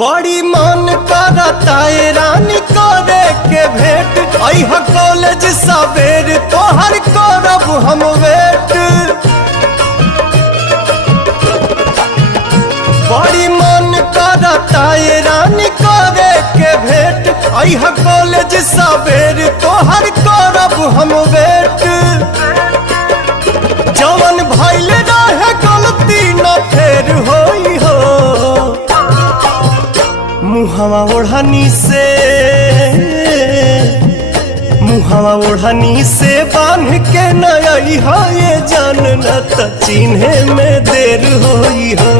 बड़ी मन करता है रानी करे के भेंट अइहा कॉलेज सवेर तोहर करब हम वेट। बड़ी मन करता है रानी करे के भेंट अइहा कॉलेज सवेर तोहर करब हम वेट। जवन भइल रहे गलती न फेर होई हो मुहावा ओढ़नी से बांध के न अइहा ये जान न त चिन्हे में देर होई हो।